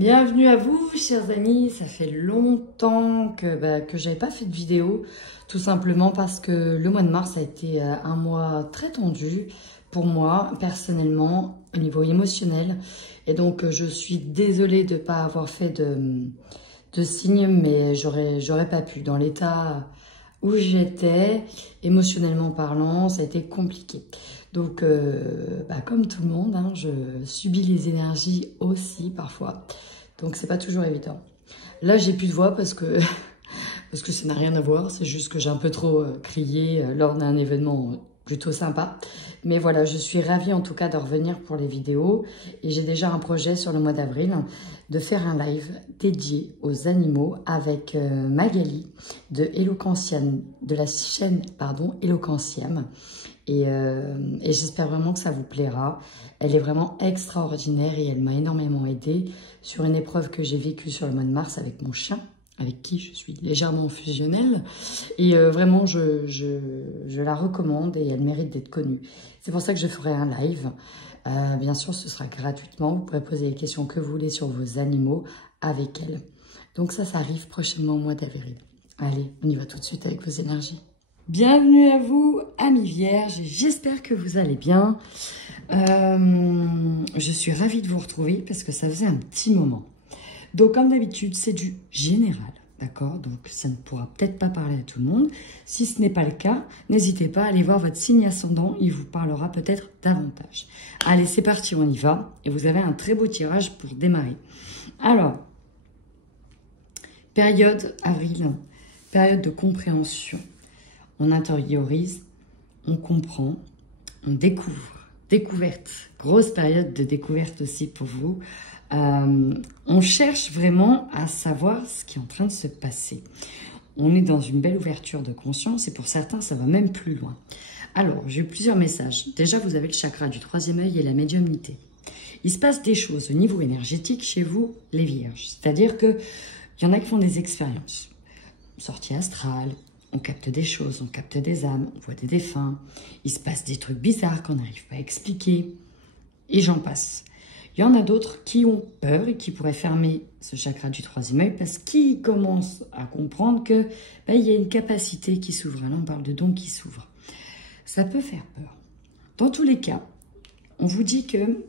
Bienvenue à vous, chers amis. Ça fait longtemps que j'avais pas fait de vidéo, tout simplement parce que le mois de mars a été un mois très tendu pour moi, personnellement, au niveau émotionnel. Et donc, je suis désolée de ne pas avoir fait de signes, mais j'aurais pas pu. Dans l'état où j'étais, émotionnellement parlant, ça a été compliqué. Donc, comme tout le monde, hein, je subis les énergies aussi parfois. Donc, c'est pas toujours évident. Là, j'ai plus de voix parce que ça n'a rien à voir. C'est juste que j'ai un peu trop crié lors d'un événement plutôt sympa. Mais voilà, je suis ravie en tout cas de revenir pour les vidéos. Et j'ai déjà un projet sur le mois d'avril de faire un live dédié aux animaux avec Magali de Eloquentiam, de la chaîne Eloquentiam. Et j'espère vraiment que ça vous plaira. Elle est vraiment extraordinaire et elle m'a énormément aidée sur une épreuve que j'ai vécue sur le mois de mars avec mon chien, avec qui je suis légèrement fusionnelle. Et vraiment, je la recommande et elle mérite d'être connue. C'est pour ça que je ferai un live. Bien sûr, ce sera gratuitement. Vous pourrez poser les questions que vous voulez sur vos animaux avec elle. Donc ça arrive prochainement au mois d'avril. Allez, on y va tout de suite avec vos énergies. Bienvenue à vous, amis vierges, j'espère que vous allez bien. Je suis ravie de vous retrouver parce que ça faisait un petit moment. Donc, comme d'habitude, c'est du général, d'accord? Donc, ça ne pourra peut-être pas parler à tout le monde. Si ce n'est pas le cas, n'hésitez pas à aller voir votre signe ascendant, il vous parlera peut-être davantage. Allez, c'est parti, on y va. Et vous avez un très beau tirage pour démarrer. Alors, période avril, période de compréhension. On intériorise, on comprend, on découvre. Découverte, grosse période de découverte aussi pour vous. On cherche vraiment à savoir ce qui est en train de se passer. On est dans une belle ouverture de conscience et pour certains, ça va même plus loin. Alors, j'ai eu plusieurs messages. Déjà, vous avez le chakra du troisième œil et la médiumnité. Il se passe des choses au niveau énergétique chez vous, les vierges. C'est-à-dire qu'il y en a qui font des expériences. Sortie astrale. On capte des choses, on capte des âmes, on voit des défunts. Il se passe des trucs bizarres qu'on n'arrive pas à expliquer. Et j'en passe. Il y en a d'autres qui ont peur et qui pourraient fermer ce chakra du troisième œil parce qu'ils commencent à comprendre que il y a une capacité qui s'ouvre. Là, on parle de dons qui s'ouvrent. Ça peut faire peur. Dans tous les cas, on vous dit que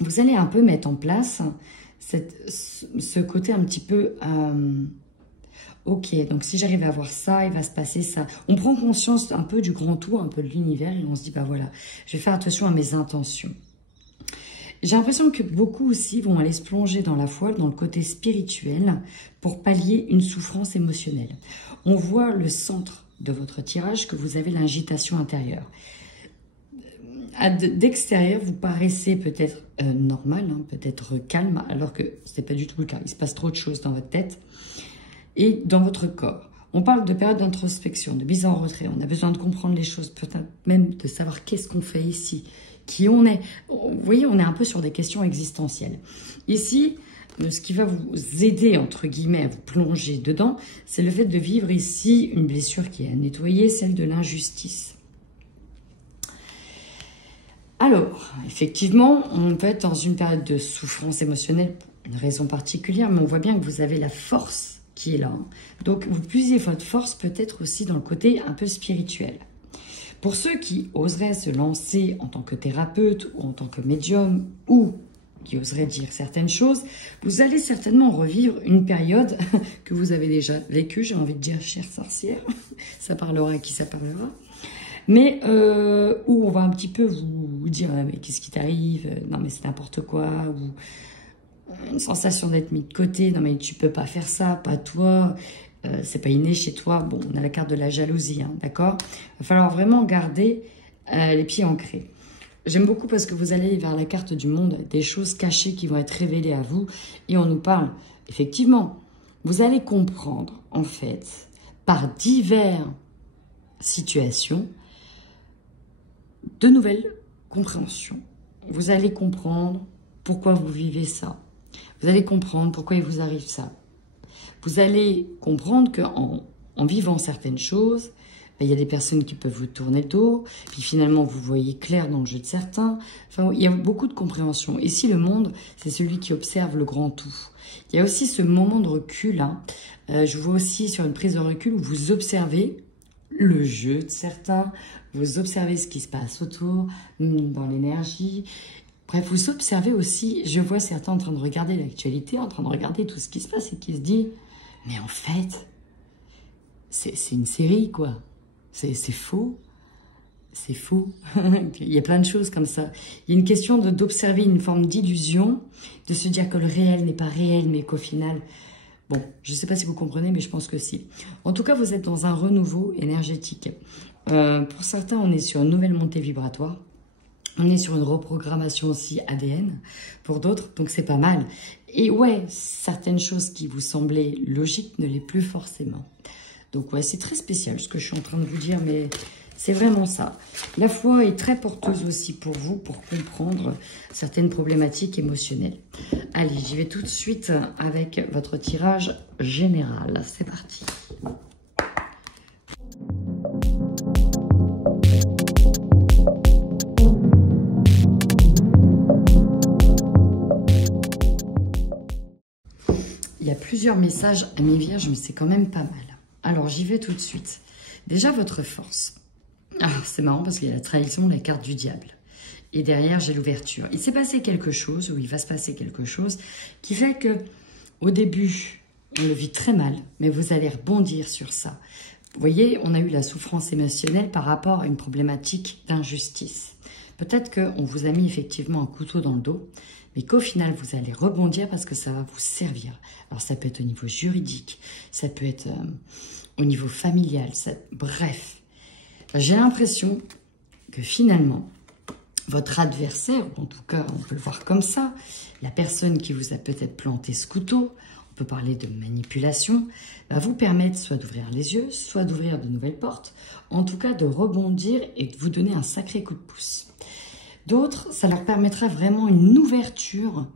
vous allez un peu mettre en place ce côté un petit peu... Ok, donc si j'arrive à voir ça, il va se passer ça. On prend conscience un peu du grand tout, un peu de l'univers, et on se dit, voilà, je vais faire attention à mes intentions. J'ai l'impression que beaucoup aussi vont aller se plonger dans la foi, dans le côté spirituel, pour pallier une souffrance émotionnelle. On voit le centre de votre tirage, que vous avez l'agitation intérieure. D'extérieur, vous paraissez peut-être normal, hein, peut-être calme, alors que ce n'est pas du tout le cas. Il se passe trop de choses dans votre tête. Et dans votre corps. On parle de période d'introspection, de mise en retrait. On a besoin de comprendre les choses, peut-être même de savoir qu'est-ce qu'on fait ici, qui on est. Vous voyez, on est un peu sur des questions existentielles. Ici, ce qui va vous aider, entre guillemets, à vous plonger dedans, c'est le fait de vivre ici une blessure qui est à nettoyer, celle de l'injustice. Alors, effectivement, on peut être dans une période de souffrance émotionnelle pour une raison particulière, mais on voit bien que vous avez la force qui est là. Donc, vous puisez votre force peut-être aussi dans le côté un peu spirituel. Pour ceux qui oseraient se lancer en tant que thérapeute ou en tant que médium ou qui oseraient dire certaines choses, vous allez certainement revivre une période que vous avez déjà vécue, j'ai envie de dire chère sorcière, ça parlera à qui ça parlera, mais où on va un petit peu vous dire mais qu'est-ce qui t'arrive, non mais c'est n'importe quoi, ou une sensation d'être mis de côté, non mais tu peux pas faire ça, pas toi, c'est pas inné chez toi. Bon, on a la carte de la jalousie, hein, d'accord? Il va falloir vraiment garder les pieds ancrés. J'aime beaucoup parce que vous allez vers la carte du monde, des choses cachées qui vont être révélées à vous, et on nous parle, effectivement, vous allez comprendre, en fait, par diverses situations, de nouvelles compréhensions. Vous allez comprendre pourquoi vous vivez ça. Vous allez comprendre pourquoi il vous arrive ça. Vous allez comprendre qu'en vivant certaines choses, il y a des personnes qui peuvent vous tourner le dos, puis finalement vous voyez clair dans le jeu de certains. Enfin, il y a beaucoup de compréhension. Ici, le monde, c'est celui qui observe le grand tout. Il y a aussi ce moment de recul. Hein. Je vous vois aussi sur une prise de recul où vous observez le jeu de certains, vous observez ce qui se passe autour, dans l'énergie. Bref, vous observez aussi, je vois certains en train de regarder l'actualité, en train de regarder tout ce qui se passe et qui se dit, mais en fait, c'est une série, quoi. C'est faux. C'est faux. Il y a plein de choses comme ça. Il y a une question d'observer une forme d'illusion, de se dire que le réel n'est pas réel, mais qu'au final... Bon, je ne sais pas si vous comprenez, mais je pense que si. En tout cas, vous êtes dans un renouveau énergétique. Pour certains, on est sur une nouvelle montée vibratoire. On est sur une reprogrammation aussi ADN. Pour d'autres, donc c'est pas mal. Et ouais, certaines choses qui vous semblaient logiques ne l'est plus forcément. Donc ouais, c'est très spécial ce que je suis en train de vous dire, mais... c'est vraiment ça. La foi est très porteuse aussi pour vous, pour comprendre certaines problématiques émotionnelles. Allez, j'y vais tout de suite avec votre tirage général. C'est parti. Il y a plusieurs messages à mes vierges, mais c'est quand même pas mal. Alors, j'y vais tout de suite. Déjà, votre force. Ah, c'est marrant parce qu'il y a la trahison, la carte du diable. Et derrière, j'ai l'ouverture. Il s'est passé quelque chose, ou il va se passer quelque chose, qui fait que, au début, on le vit très mal, mais vous allez rebondir sur ça. Vous voyez, on a eu la souffrance émotionnelle par rapport à une problématique d'injustice. Peut-être qu'on vous a mis effectivement un couteau dans le dos, mais qu'au final, vous allez rebondir parce que ça va vous servir. Alors, ça peut être au niveau juridique, ça peut être au niveau familial, bref. J'ai l'impression que finalement, votre adversaire, ou en tout cas, on peut le voir comme ça, la personne qui vous a peut-être planté ce couteau, on peut parler de manipulation, va vous permettre soit d'ouvrir les yeux, soit d'ouvrir de nouvelles portes, en tout cas de rebondir et de vous donner un sacré coup de pouce. D'autres, ça leur permettra vraiment une ouverture.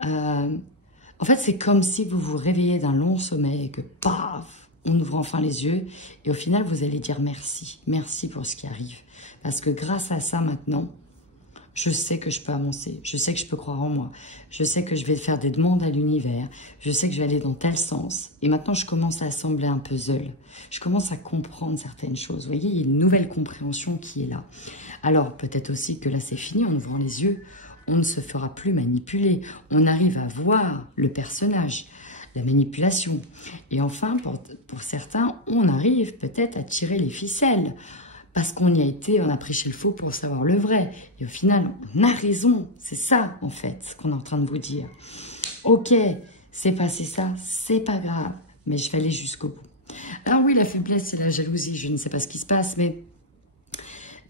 En fait, c'est comme si vous vous réveillez d'un long sommeil et que, paf, on ouvre enfin les yeux et au final, vous allez dire merci. Merci pour ce qui arrive. Parce que grâce à ça, maintenant, je sais que je peux avancer. Je sais que je peux croire en moi. Je sais que je vais faire des demandes à l'univers. Je sais que je vais aller dans tel sens. Et maintenant, je commence à assembler un puzzle. Je commence à comprendre certaines choses. Vous voyez, il y a une nouvelle compréhension qui est là. Alors, peut-être aussi que là, c'est fini. En ouvrant les yeux, on ne se fera plus manipuler. On arrive à voir le personnage, la manipulation. Et enfin, pour certains, on arrive peut-être à tirer les ficelles. Parce qu'on y a été, on a prêché le faux pour savoir le vrai. Et au final, on a raison. C'est ça, en fait, ce qu'on est en train de vous dire. Ok, c'est passé ça, c'est pas grave. Mais je vais aller jusqu'au bout. Alors oui, la faiblesse et la jalousie, je ne sais pas ce qui se passe, mais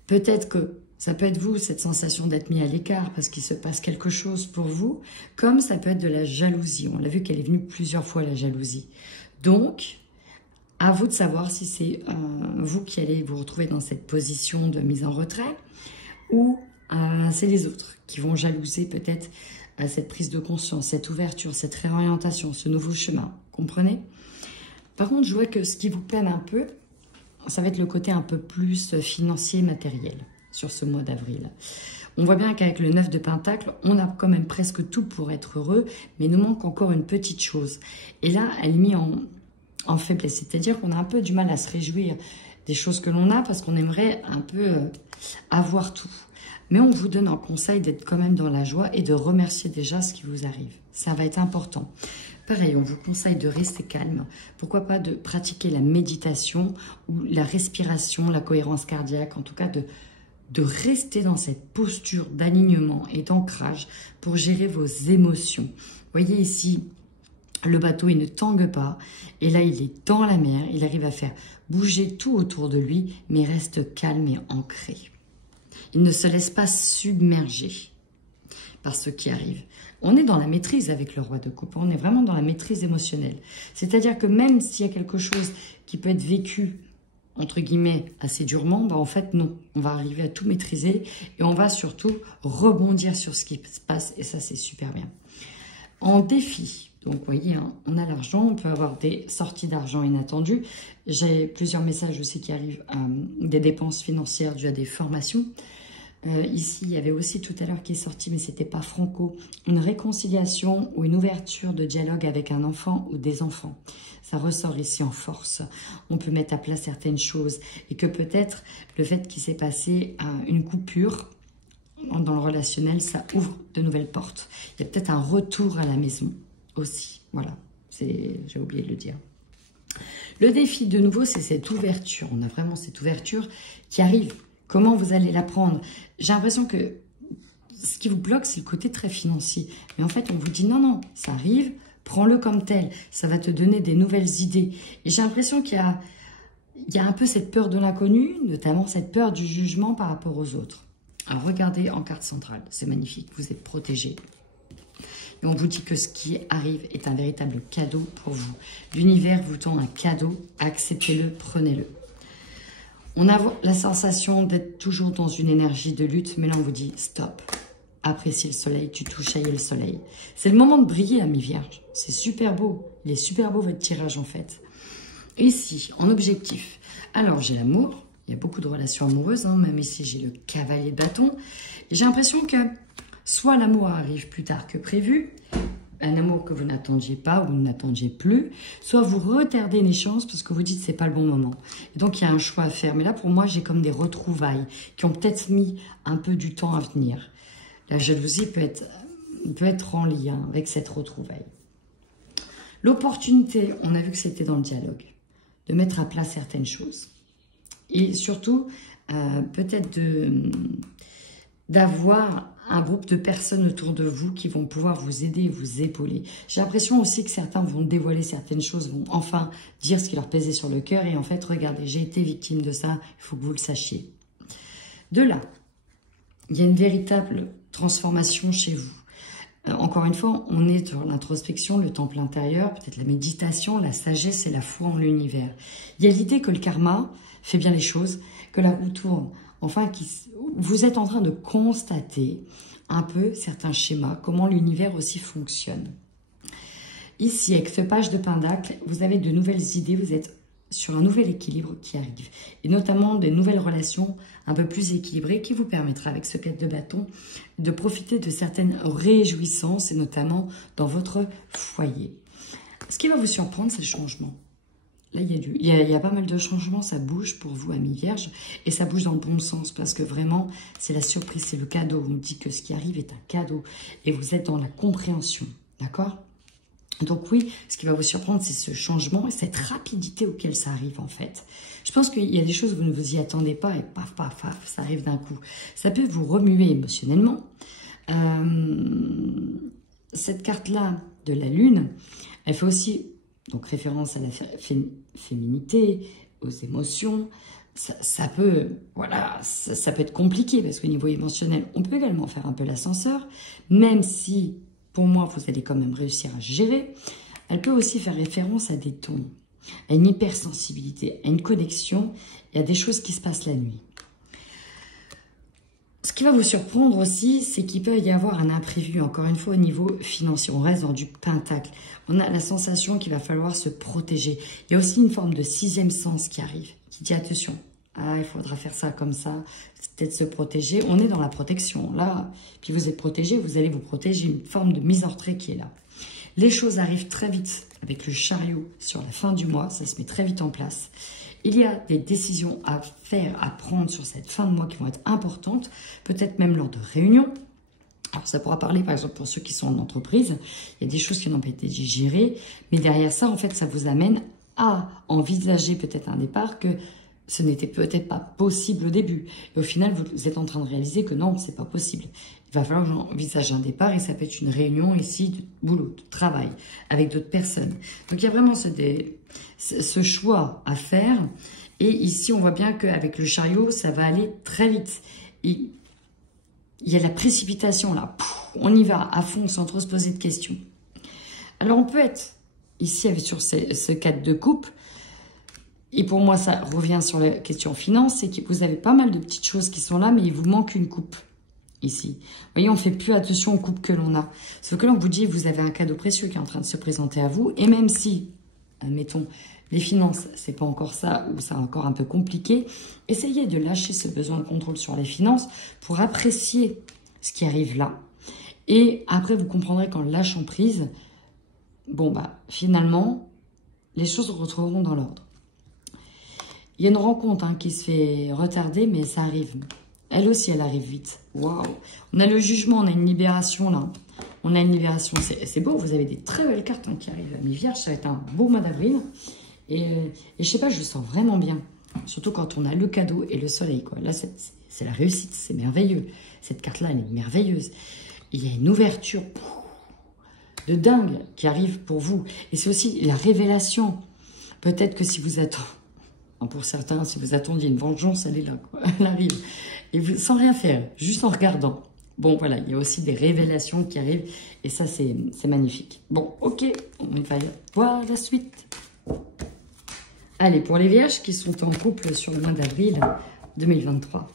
peut-être que ça peut être vous, cette sensation d'être mis à l'écart parce qu'il se passe quelque chose pour vous, comme ça peut être de la jalousie. On l'a vu qu'elle est venue plusieurs fois, la jalousie. Donc, à vous de savoir si c'est vous qui allez vous retrouver dans cette position de mise en retrait ou c'est les autres qui vont jalouser peut-être cette prise de conscience, cette ouverture, cette réorientation, ce nouveau chemin. Comprenez? Par contre, je vois que ce qui vous peine un peu, ça va être le côté un peu plus financier, matériel sur ce mois d'avril. On voit bien qu'avec le 9 de Pentacle, on a quand même presque tout pour être heureux, mais il nous manque encore une petite chose. Et là, elle est mise en faiblesse, c'est-à-dire qu'on a un peu du mal à se réjouir des choses que l'on a parce qu'on aimerait un peu avoir tout. Mais on vous donne un conseil d'être quand même dans la joie et de remercier déjà ce qui vous arrive. Ça va être important. Pareil, on vous conseille de rester calme. Pourquoi pas de pratiquer la méditation ou la respiration, la cohérence cardiaque, en tout cas de rester dans cette posture d'alignement et d'ancrage pour gérer vos émotions. Vous voyez ici, le bateau, il ne tangue pas. Et là, il est dans la mer. Il arrive à faire bouger tout autour de lui, mais il reste calme et ancré. Il ne se laisse pas submerger par ce qui arrive. On est dans la maîtrise avec le roi de coupe. On est vraiment dans la maîtrise émotionnelle. C'est-à-dire que même s'il y a quelque chose qui peut être vécu, entre guillemets, assez durement, bah en fait, non. On va arriver à tout maîtriser et on va surtout rebondir sur ce qui se passe. Et ça, c'est super bien. En défi, Donc, vous voyez, hein, on a l'argent, on peut avoir des sorties d'argent inattendues. J'ai plusieurs messages aussi qui arrivent, des dépenses financières dues à des formations. Ici, il y avait aussi tout à l'heure qui est sorti, mais c'était pas franco, une réconciliation ou une ouverture de dialogue avec un enfant ou des enfants. Ça ressort ici en force. On peut mettre à plat certaines choses et que peut-être le fait qu'il s'est passé une coupure dans le relationnel, ça ouvre de nouvelles portes. Il y a peut-être un retour à la maison aussi. Voilà, j'ai oublié de le dire. Le défi, de nouveau, c'est cette ouverture. On a vraiment cette ouverture qui arrive. Comment vous allez la prendre? J'ai l'impression que ce qui vous bloque, c'est le côté très financier. Mais en fait, on vous dit non, non, ça arrive, prends-le comme tel. Ça va te donner des nouvelles idées. Et j'ai l'impression qu'il y a un peu cette peur de l'inconnu, notamment cette peur du jugement par rapport aux autres. Alors, regardez en carte centrale, c'est magnifique, vous êtes protégés. Et on vous dit que ce qui arrive est un véritable cadeau pour vous. L'univers vous tend un cadeau, acceptez-le, prenez-le. On a la sensation d'être toujours dans une énergie de lutte, mais là on vous dit stop. Apprécie le soleil, tu touches à le soleil. C'est le moment de briller, ami Vierge. C'est super beau. Il est super beau votre tirage en fait. Ici, en objectif. Alors j'ai l'amour. Il y a beaucoup de relations amoureuses. Hein. Même ici, j'ai le cavalier de bâton. Et j'ai l'impression que soit l'amour arrive plus tard que prévu, un amour que vous n'attendiez pas ou n'attendiez plus, soit vous retardez les chances parce que vous dites que ce n'est pas le bon moment. Et donc, il y a un choix à faire. Mais là, pour moi, j'ai comme des retrouvailles qui ont peut-être mis un peu du temps à venir. La jalousie peut être en lien avec cette retrouvaille. L'opportunité, on a vu que c'était dans le dialogue, de mettre à plat certaines choses. Et surtout, peut-être d'avoir un groupe de personnes autour de vous qui vont pouvoir vous aider, vous épauler. J'ai l'impression aussi que certains vont dévoiler certaines choses, vont enfin dire ce qui leur pesait sur le cœur. Et en fait, regardez, j'ai été victime de ça, il faut que vous le sachiez. De là, il y a une véritable transformation chez vous. Encore une fois, on est dans l'introspection, le temple intérieur, peut-être la méditation, la sagesse et la foi en l'univers. Il y a l'idée que le karma fait bien les choses, que la roue tourne. Enfin, vous êtes en train de constater un peu certains schémas, comment l'univers aussi fonctionne. Ici, avec ce page de Pentacle, vous avez de nouvelles idées, vous êtes sur un nouvel équilibre qui arrive. Et notamment des nouvelles relations un peu plus équilibrées qui vous permettra, avec ce 4 de bâton, de profiter de certaines réjouissances, et notamment dans votre foyer. Ce qui va vous surprendre, c'est le changement. Là, il y a pas mal de changements, ça bouge pour vous, amis vierges, et ça bouge dans le bon sens, parce que vraiment, c'est la surprise, c'est le cadeau. On me dit que ce qui arrive est un cadeau, et vous êtes dans la compréhension, d'accord? Donc oui, ce qui va vous surprendre, c'est ce changement et cette rapidité auquel ça arrive, en fait. Je pense qu'il y a des choses où vous ne vous y attendez pas, et paf, paf, paf, ça arrive d'un coup. Ça peut vous remuer émotionnellement. Cette carte-là de la Lune, elle fait aussi donc référence à la féminité, aux émotions. Ça peut être compliqué parce qu'au niveau émotionnel, on peut également faire un peu l'ascenseur, même si, pour moi, vous allez quand même réussir à gérer. Elle peut aussi faire référence à des tons, à une hypersensibilité, à une connexion et à des choses qui se passent la nuit. Ce qui va vous surprendre aussi, c'est qu'il peut y avoir un imprévu, encore une fois, au niveau financier. On reste dans du pentacle. On a la sensation qu'il va falloir se protéger. Il y a aussi une forme de 6e sens qui arrive, qui dit attention, il faudra faire ça comme ça, peut-être se protéger. On est dans la protection, là. Puis vous êtes protégé, vous allez vous protéger, une forme de mise en retrait qui est là. Les choses arrivent très vite avec le chariot sur la fin du mois, ça se met très vite en place. Il y a des décisions à faire, à prendre sur cette fin de mois qui vont être importantes, peut-être même lors de réunions. Alors ça pourra parler par exemple pour ceux qui sont en entreprise, il y a des choses qui n'ont pas été gérées, mais derrière ça, en fait, ça vous amène à envisager peut-être un départ que ce n'était peut-être pas possible au début. Et au final, vous êtes en train de réaliser que non, c'est pas possible. Il va falloir que j'envisage un départ et ça peut être une réunion ici de boulot, de travail, avec d'autres personnes. Donc il y a vraiment ce choix à faire. Et ici, on voit bien qu'avec le chariot, ça va aller très vite. Et il y a la précipitation là. On y va à fond sans trop se poser de questions. Alors on peut être ici sur ce 4 de coupe. Et pour moi, ça revient sur la question finance, c'est que vous avez pas mal de petites choses qui sont là, mais il vous manque une coupe. ici. Vous voyez, on fait plus attention au couple que l'on a. Sauf que là, on vous dit, vous avez un cadeau précieux qui est en train de se présenter à vous. Et même si, admettons, les finances, c'est pas encore ça, ou c'est encore un peu compliqué, essayez de lâcher ce besoin de contrôle sur les finances pour apprécier ce qui arrive là. Et après, vous comprendrez qu'en lâchant prise, bon, bah, finalement, les choses se retrouveront dans l'ordre. Il y a une rencontre qui se fait retarder, mais ça arrive. Elle aussi, elle arrive vite. Waouh! On a le jugement, on a une libération là. On a une libération. C'est beau, vous avez des très belles cartes qui arrivent. Mes vierges, ça va être un beau mois d'avril. Et je sais pas, je le sens vraiment bien. Surtout quand on a le cadeau et le soleil, quoi. Là, c'est la réussite, c'est merveilleux. Cette carte-là, elle est merveilleuse. Il y a une ouverture de dingue qui arrive pour vous. Et c'est aussi la révélation. Peut-être que si vous attendez, pour certains, si vous attendiez une vengeance, elle est là, quoi. Elle arrive. Et vous, sans rien faire, juste en regardant. Bon, voilà, il y a aussi des révélations qui arrivent. Et ça, c'est magnifique. Bon, ok, on va voir la suite. Allez, pour les vierges qui sont en couple sur le mois d'avril 2023.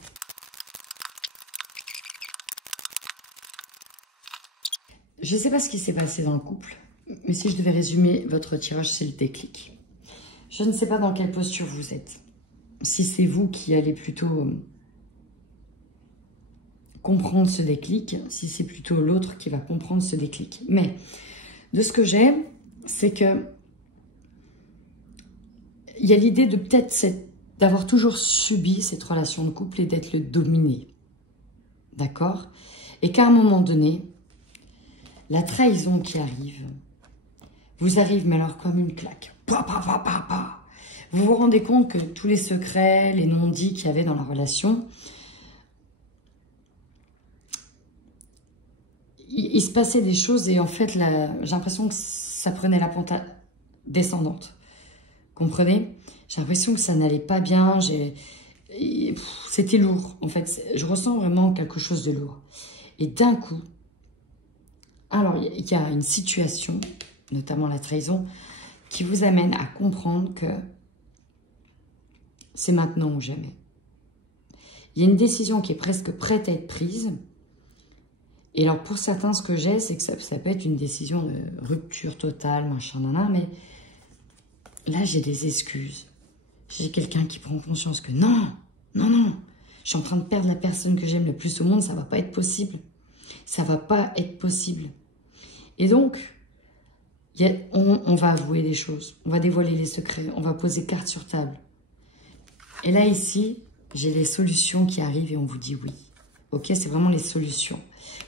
Je ne sais pas ce qui s'est passé dans le couple, mais si je devais résumer votre tirage, c'est le déclic. Je ne sais pas dans quelle posture vous êtes. Si c'est vous qui allez plutôt comprendre ce déclic, si c'est plutôt l'autre qui va comprendre ce déclic. Mais de ce que j'ai, c'est que il y a l'idée de peut-être d'avoir toujours subi cette relation de couple et d'être le dominé. D'accord? Et qu'à un moment donné, la trahison qui arrive, vous arrive, mais alors comme une claque. Vous vous rendez compte que tous les secrets, les non-dits qu'il y avait dans la relation, il se passait des choses et en fait, j'ai l'impression que ça prenait la pente descendante. Comprenez? J'ai l'impression que ça n'allait pas bien. C'était lourd. En fait, je ressens vraiment quelque chose de lourd. Et d'un coup, alors il y a une situation, notamment la trahison, qui vous amène à comprendre que c'est maintenant ou jamais. Il y a une décision qui est presque prête à être prise. Et alors pour certains, ce que j'ai, c'est que ça peut être une décision de rupture totale, machin, mais là, j'ai des excuses. J'ai quelqu'un qui prend conscience que non, je suis en train de perdre la personne que j'aime le plus au monde, ça va pas être possible. Ça va pas être possible. Et donc, on va avouer des choses, on va dévoiler les secrets, on va poser carte sur table. Et là, ici, j'ai les solutions qui arrivent et on vous dit oui. Ok, c'est vraiment les solutions.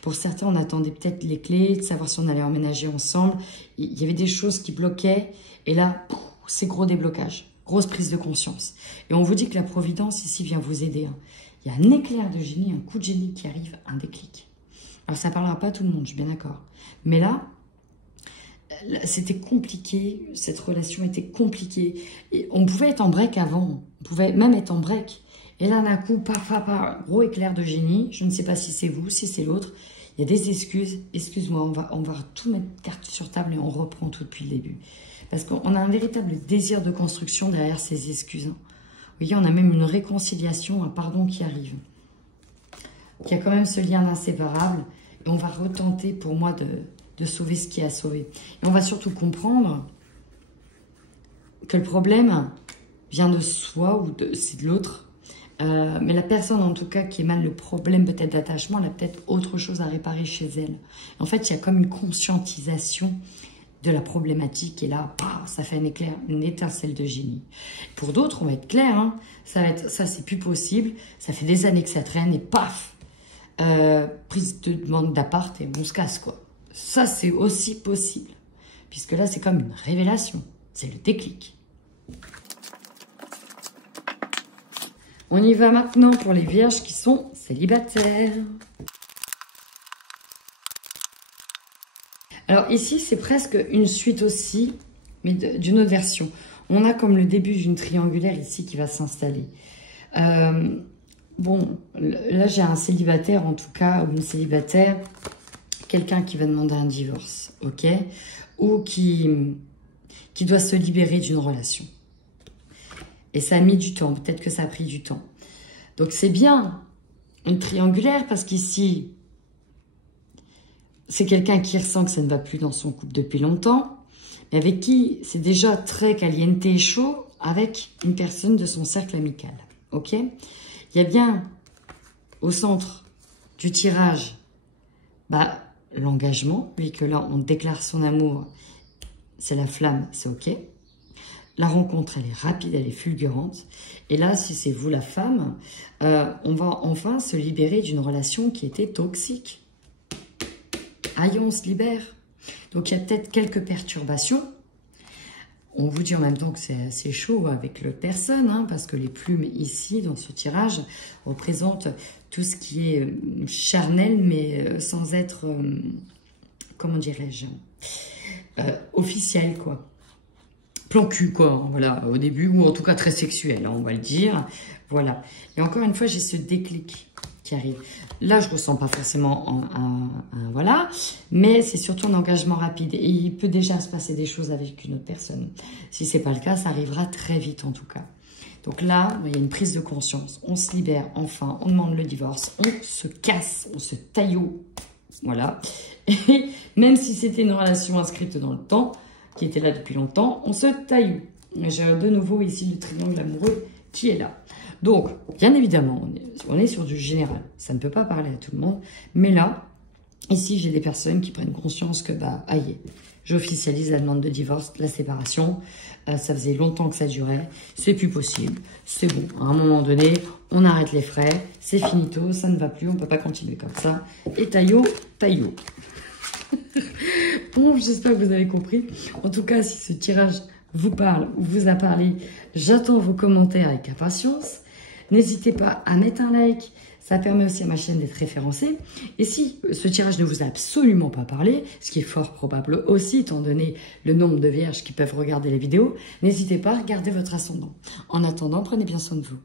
Pour certains, on attendait peut-être les clés, de savoir si on allait emménager ensemble. Il y avait des choses qui bloquaient. Et là, c'est gros déblocage, grosse prise de conscience. Et on vous dit que la providence ici vient vous aider. Il y a un éclair de génie, un coup de génie qui arrive, un déclic. Alors ça ne parlera pas à tout le monde, je suis bien d'accord. Mais là, c'était compliqué, cette relation était compliquée. Et on pouvait être en break avant, on pouvait même être en break. Et là, d'un coup, gros éclair de génie. Je ne sais pas si c'est vous, si c'est l'autre. Il y a des excuses. Excuse-moi, on va tout mettre carte sur table et on reprend tout depuis le début. Parce qu'on a un véritable désir de construction derrière ces excuses. Vous voyez, on a même une réconciliation, un pardon qui arrive. Il y a quand même ce lien inséparable. Et on va retenter, pour moi, de sauver ce qui a sauvé. Et on va surtout comprendre que le problème vient de soi ou c'est de l'autre. Mais la personne, en tout cas, qui émane le problème peut-être d'attachement, elle a peut-être autre chose à réparer chez elle. En fait, il y a comme une conscientisation de la problématique. Et là, ça fait un éclair, une étincelle de génie. Pour d'autres, on va être clair, ça c'est plus possible. Ça fait des années que ça traîne et paf, prise de demande d'appart et on se casse, quoi. Ça, c'est aussi possible. Puisque là, c'est comme une révélation. C'est le déclic. On y va maintenant pour les vierges qui sont célibataires. Alors ici, c'est presque une suite aussi, mais d'une autre version. On a comme le début d'une triangulaire ici qui va s'installer. Bon, là j'ai un célibataire en tout cas, ou une célibataire, quelqu'un qui va demander un divorce, ok? Ou qui doit se libérer d'une relation. Et ça a mis du temps, peut-être que ça a pris du temps. Donc c'est bien une triangulaire parce qu'ici, c'est quelqu'un qui ressent que ça ne va plus dans son couple depuis longtemps, mais avec qui c'est déjà très caliente et chaud avec une personne de son cercle amical. Ok? Il y a bien au centre du tirage l'engagement, vu que là on déclare son amour, c'est la flamme, c'est ok. La rencontre, elle est rapide, elle est fulgurante. Et là, si c'est vous la femme, on va enfin se libérer d'une relation qui était toxique. Aïe, on se libère. Donc, il y a peut-être quelques perturbations. On vous dit en même temps que c'est assez chaud avec l'autre personne, hein, parce que les plumes ici, dans ce tirage, représentent tout ce qui est charnel, mais sans être, comment dirais-je, officiel, quoi. Plan cul, quoi, voilà, au début, ou en tout cas très sexuel, hein, on va le dire. Voilà. Et encore une fois, j'ai ce déclic qui arrive. Là, je ne ressens pas forcément voilà, mais c'est surtout un engagement rapide. Et il peut déjà se passer des choses avec une autre personne. Si ce n'est pas le cas, ça arrivera très vite en tout cas. Donc là, il y a une prise de conscience. On se libère enfin, on demande le divorce, on se casse, on se taillot. Voilà. Et même si c'était une relation inscrite dans le temps, qui était là depuis longtemps, on se taille. J'ai de nouveau ici le triangle amoureux qui est là. Donc, bien évidemment, on est sur du général. Ça ne peut pas parler à tout le monde. Mais là, ici, j'ai des personnes qui prennent conscience que, aïe, j'officialise la demande de divorce, la séparation. Ça faisait longtemps que ça durait. C'est plus possible. C'est bon. À un moment donné, on arrête les frais. C'est finito. Ça ne va plus. On ne peut pas continuer comme ça. Et taillot, taillot. Bon, j'espère que vous avez compris. En tout cas, si ce tirage vous parle ou vous a parlé, j'attends vos commentaires avec impatience. N'hésitez pas à mettre un like, ça permet aussi à ma chaîne d'être référencée. Et si ce tirage ne vous a absolument pas parlé, ce qui est fort probable aussi, étant donné le nombre de vierges qui peuvent regarder les vidéos, n'hésitez pas à regarder votre ascendant. En attendant, prenez bien soin de vous.